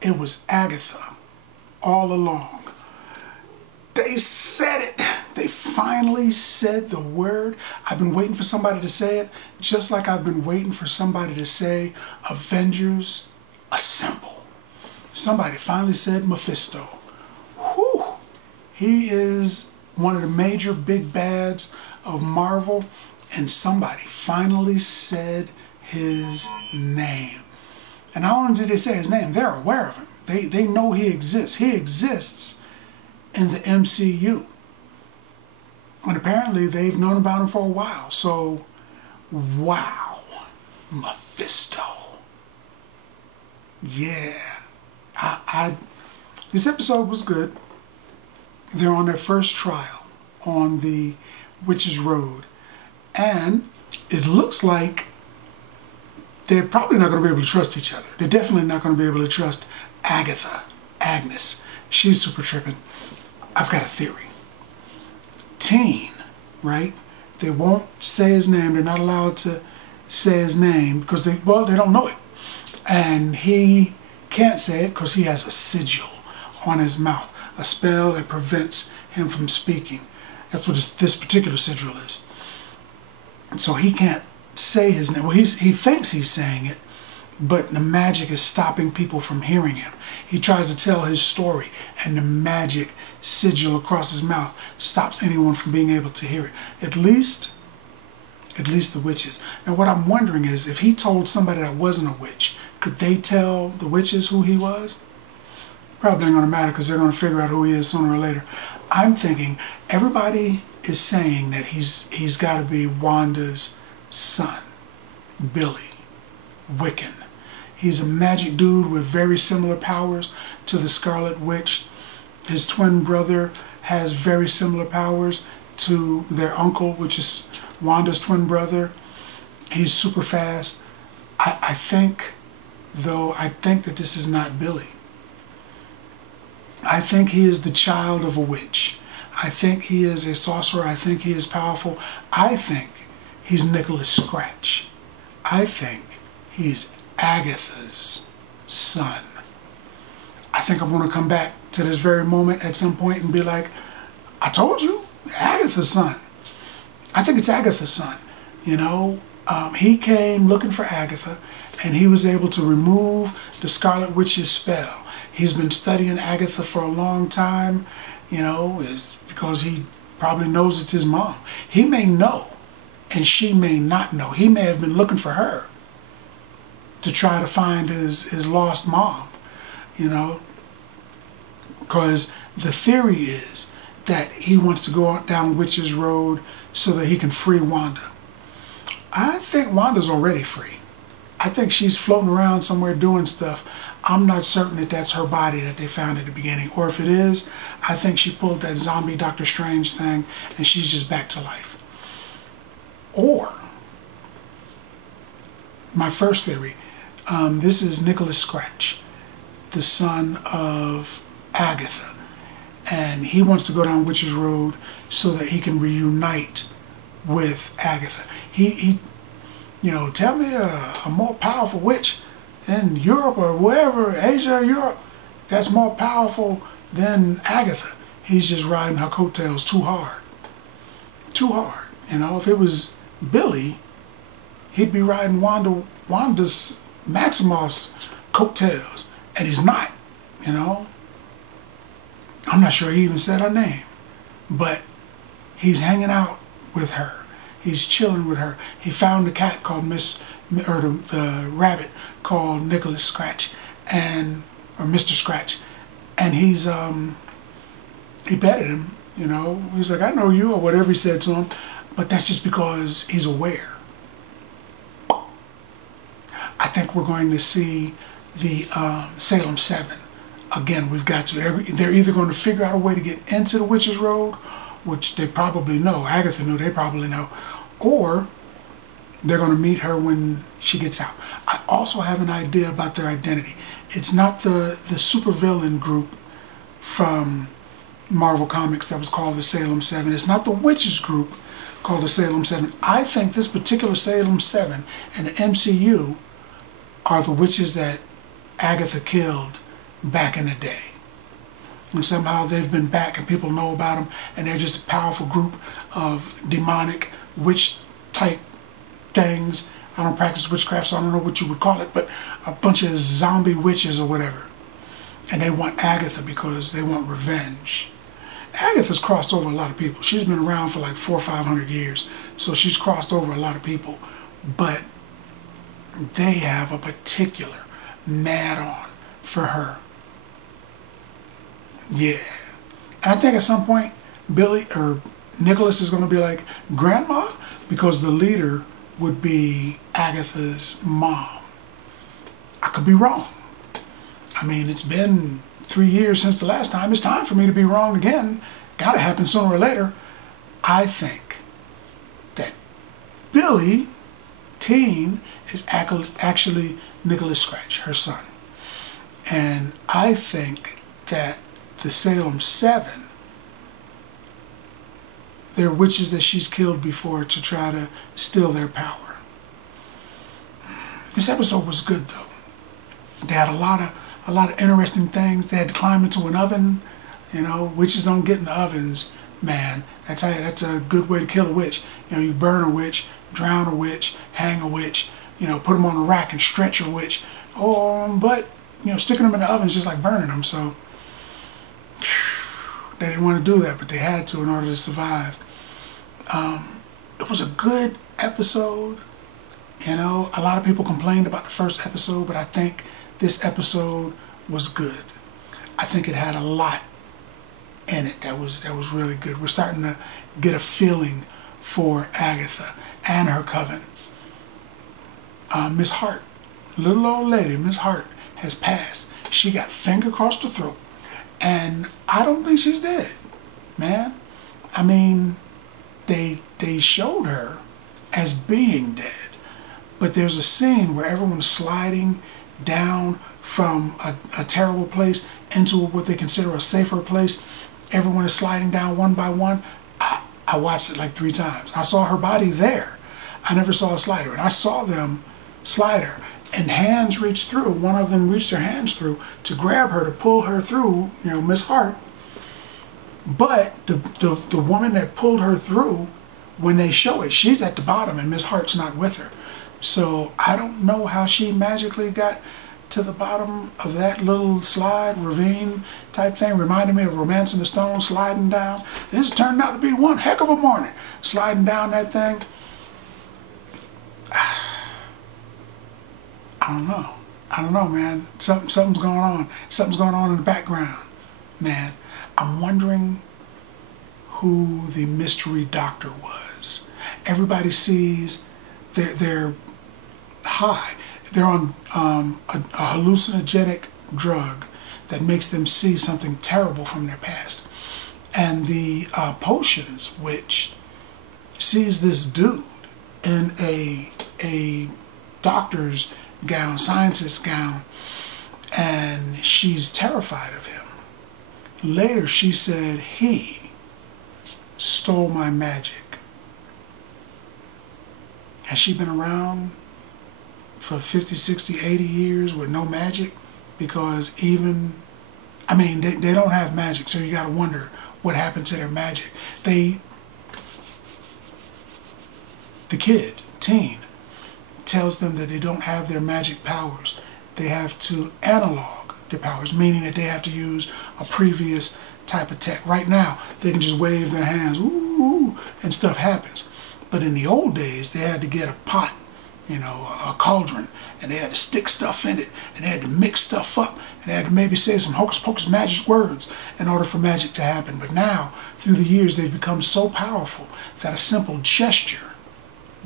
It was Agatha all along. They said it. They finally said the word. I've been waiting for somebody to say it, just like I've been waiting for somebody to say Avengers Assemble. Somebody finally said Mephisto. Whew. He is one of the major big bads of Marvel, and somebody finally said his name. And not only did they say his name, they're aware of him. They know he exists. He exists in the MCU. And apparently they've known about him for a while. So, wow. Mephisto. Yeah. This episode was good. They're on their first trial on the Witch's Road. And it looks like they're probably not going to be able to trust each other. They're definitely not going to be able to trust Agatha, Agnes. She's super tripping. I've got a theory. Teen, right? They won't say his name. They're not allowed to say his name because they don't know it. And he can't say it because he has a sigil on his mouth, a spell that prevents him from speaking. That's what this particular sigil is. So he can't say his name. Well, he thinks he's saying it, but the magic is stopping people from hearing him. He tries to tell his story, and the magic sigil across his mouth stops anyone from being able to hear it. At least the witches. Now, what I'm wondering is, if he told somebody that wasn't a witch, could they tell the witches who he was? Probably ain't going to matter because they're going to figure out who he is sooner or later. I'm thinking everybody is saying that he's got to be Wanda's son, Billy, Wiccan. He's a magic dude with very similar powers to the Scarlet Witch. His twin brother has very similar powers to their uncle, which is Wanda's twin brother. He's super fast. I think that this is not Billy. I think he is the child of a witch. I think he is a sorcerer. I think he is powerful. I think he's Nicholas Scratch. I think he's Agatha's son. I think I'm going to come back to this very moment at some point and be like, I told you, Agatha's son. I think it's Agatha's son. You know, he came looking for Agatha, and he was able to remove the Scarlet Witch's spell. He's been studying Agatha for a long time, you know, it's because he probably knows it's his mom. He may know, and she may not know. He may have been looking for her to try to find his lost mom, you know, because the theory is that he wants to go down Witch's Road so that he can free Wanda. I think Wanda's already free. I think she's floating around somewhere doing stuff. I'm not certain that that's her body that they found at the beginning. Or if it is, I think she pulled that zombie Doctor Strange thing and she's just back to life. Or, my first theory, this is Nicholas Scratch, the son of Agatha. And he wants to go down Witch's Road so that he can reunite with Agatha. He you know, tell me a more powerful witch in Europe or wherever, Asia or Europe, that's more powerful than Agatha. He's just riding her coattails too hard. Too hard. You know, if it was Billy, he'd be riding Wanda's Maximoff's coattails. And he's not, you know. I'm not sure he even said her name. But he's hanging out with her. He's chilling with her. He found a cat called the rabbit called Nicholas Scratch, or Mr. Scratch, and he petted him, you know. He was like, I know you, or whatever he said to him, but that's just because he's aware. I think we're going to see the Salem 7. Again, we've got to, they're either going to figure out a way to get into the Witch's Road, which they probably know, Agatha knew, they probably know, or they're going to meet her when she gets out. I also have an idea about their identity. It's not the supervillain group from Marvel Comics that was called the Salem 7. It's not the Witches group called the Salem 7. I think this particular Salem 7 and the MCU are the witches that Agatha killed back in the day. And somehow they've been back and people know about them, and they're just a powerful group of demonic witch type things. I don't practice witchcraft, so I don't know what you would call it, but a bunch of zombie witches or whatever. And they want Agatha because they want revenge. Agatha's crossed over a lot of people. She's been around for like 400 or 500 years, so she's crossed over a lot of people. But they have a particular mad on for her. Yeah. And I think at some point, Billy or Nicholas is going to be like, Grandma? Because the leader would be Agatha's mom. I could be wrong. I mean, it's been 3 years since the last time. It's time for me to be wrong again. Gotta happen sooner or later. I think that Billy, teen, is actually Nicholas Scratch, her son. And I think that the Salem 7, they're witches that she's killed before to try to steal their power. This episode was good though. They had a lot of interesting things. They had to climb into an oven. You know, witches don't get in the ovens, man. That's a good way to kill a witch. You know, you burn a witch, drown a witch, hang a witch. You know, put them on a rack and stretch a witch. But you know, sticking them in the oven is just like burning them. So they didn't want to do that, but they had to in order to survive. It was a good episode. You know, a lot of people complained about the first episode, but I think this episode was good. I think it had a lot in it that was really good. We're starting to get a feeling for Agatha and her coven. Miss Hart, little old lady, Miss Hart, has passed. She got finger across the throat. And I don't think she's dead, man. I mean, they showed her as being dead. But there's a scene where everyone's sliding down from a terrible place into what they consider a safer place. Everyone is sliding down one by one. I watched it like 3 times. I saw her body there. I never saw a slider. And I saw them slide her. And hands reached through. One of them reached their hands through to grab her, to pull her through, you know, Miss Hart. But the woman that pulled her through, when they show it, she's at the bottom and Miss Hart's not with her. So I don't know how she magically got to the bottom of that little slide, ravine type thing. Reminded me of Romance in the Stone, sliding down. This turned out to be one heck of a morning, sliding down that thing. I don't know, man. Something's going on. Something's going on in the background, man. I'm wondering who the mystery doctor was. Everybody sees they're high. They're on a hallucinogenic drug that makes them see something terrible from their past. And the potions, which sees this dude in a doctor's gown, scientist's gown, and she's terrified of him. Later she said he stole my magic. Has she been around for 50, 60, 80 years with no magic? Because even, I mean, they don't have magic, so you gotta wonder what happened to their magic. The kid, teen, tells them that they don't have their magic powers. They have to analog their powers, meaning that they have to use a previous type of tech. Right now, they can just wave their hands, ooh, and stuff happens. But in the old days, they had to get a pot, you know, a cauldron, and they had to stick stuff in it, and they had to mix stuff up, and they had to maybe say some hocus pocus magic words in order for magic to happen. But now, through the years, they've become so powerful that a simple gesture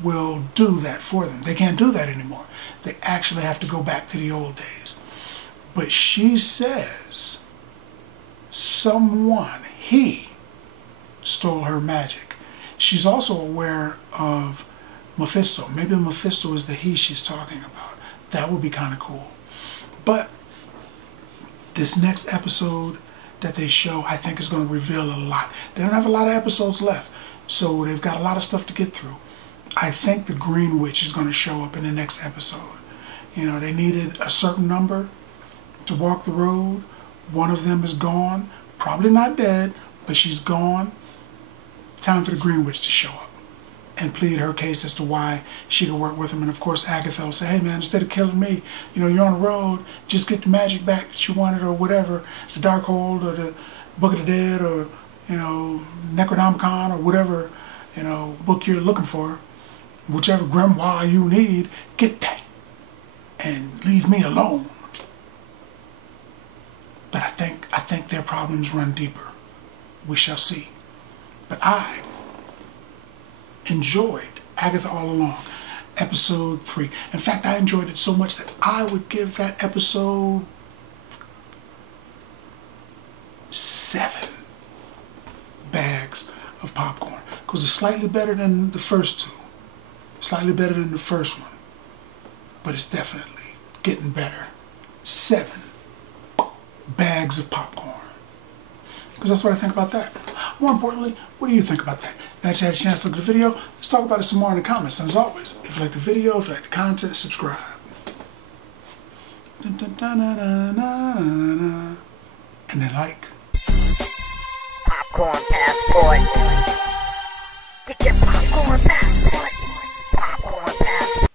will do that for them. They can't do that anymore. They actually have to go back to the old days. But she says someone, he, stole her magic. She's also aware of Mephisto. Maybe Mephisto is the he she's talking about. That would be kind of cool. But this next episode that they show, I think, is going to reveal a lot. They don't have a lot of episodes left. So they've got a lot of stuff to get through. I think the Green Witch is going to show up in the next episode. You know, they needed a certain number to walk the road. One of them is gone. Probably not dead, but she's gone. Time for the Green Witch to show up and plead her case as to why she could work with him. And of course, Agatha will say, hey man, instead of killing me, you know, you're on the road, just get the magic back that you wanted or whatever, the Darkhold or the Book of the Dead or, you know, Necronomicon or whatever, you know, book you're looking for, whichever grimoire you need, get that and leave me alone. But I think their problems run deeper. We shall see. But I enjoyed Agatha All Along, episode 3. In fact, I enjoyed it so much that I would give that episode 7 bags of popcorn. Because it's slightly better than the first 2. Slightly better than the first one. But it's definitely getting better. 7 bags of popcorn. Because that's what I think about that. More importantly, what do you think about that? Now that you had a chance to look at the video, let's talk about it some more in the comments. And as always, if you like the video, if you like the content, subscribe. And then like. Popcorn passport. Get your popcorn passport. Popcorn passport.